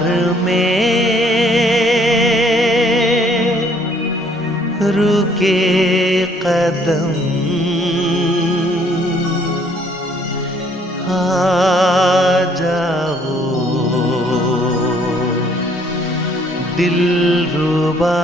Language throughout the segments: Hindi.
प्यार में रुके कदम आ जाओ दिलरुबा।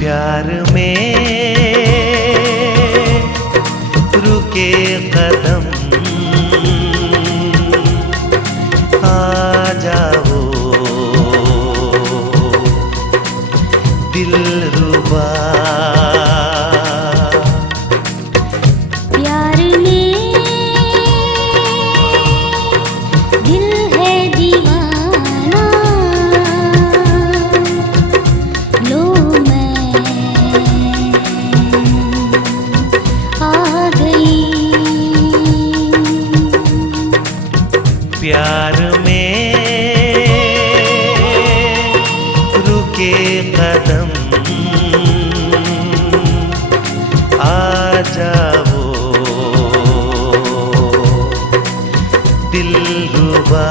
प्यार में रुके कदम आ जाओ दिलरुबा। प्यार में दिल है दीवाना, लो प्यार में रुके कदम आ जाओ दिलरुबा।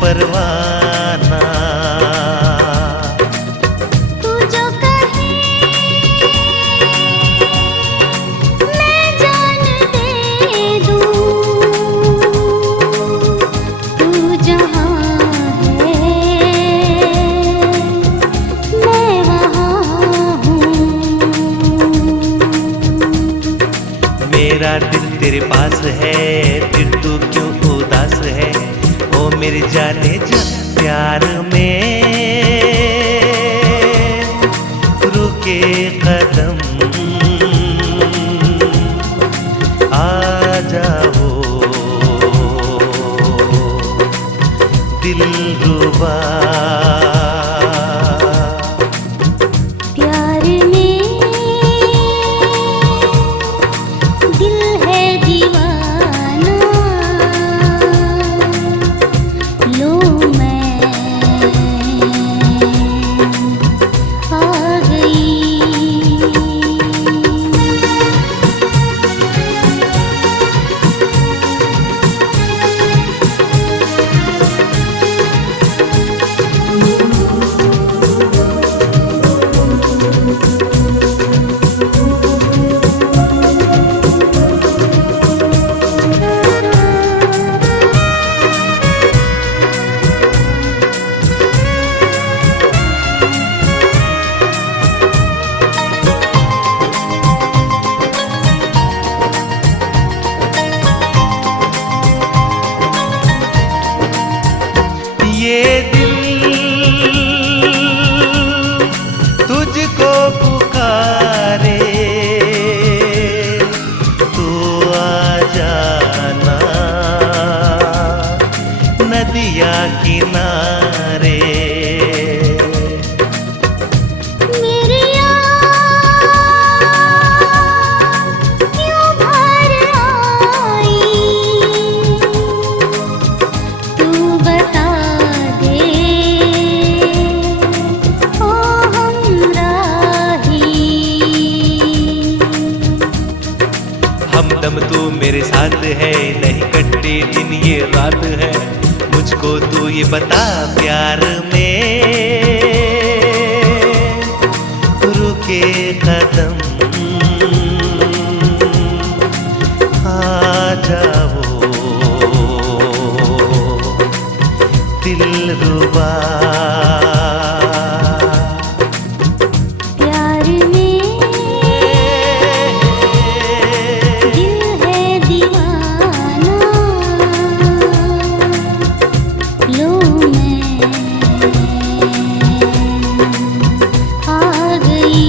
परवाना तू जो कहे मैं जान दे दूं, तू जहाँ है मैं वहाँ हूँ। मेरा दिल तेरे पास है, फिर तू क्यों उदास है? ओ मेरी जाने जा, प्यार में रुके कदम आ जाओ दिलरुबा। प्यार में दिल है दीवाना, लो मैं साथ है, नहीं कटते दिन ये रात है। मुझको तू ये बता प्यार में रुके कदम आ जाओ दिलरुबा। प्यार में दिल है दीवाना, लो मैं आ गई।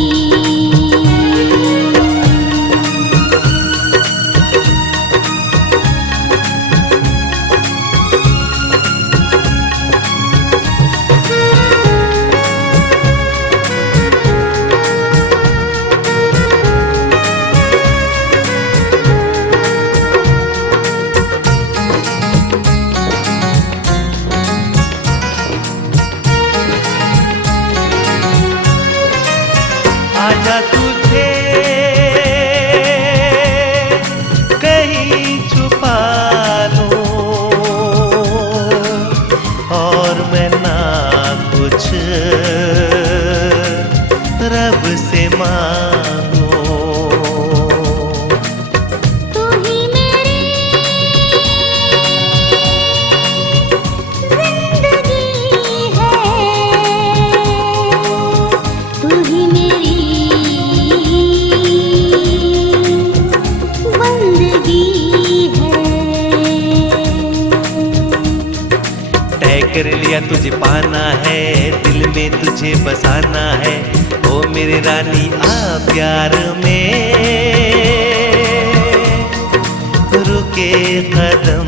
आजा तुझे कहीं छुपा लूं और मैं ना कुछ रब से मांगूं। तू ही मेरी जिंदगी है, तू ही मेरी बंदगी है। तय कर लिया तुझे पाना है, दिल में तुझे बसाना है। ओ मेरी रानी आ प्यार में रुके कदम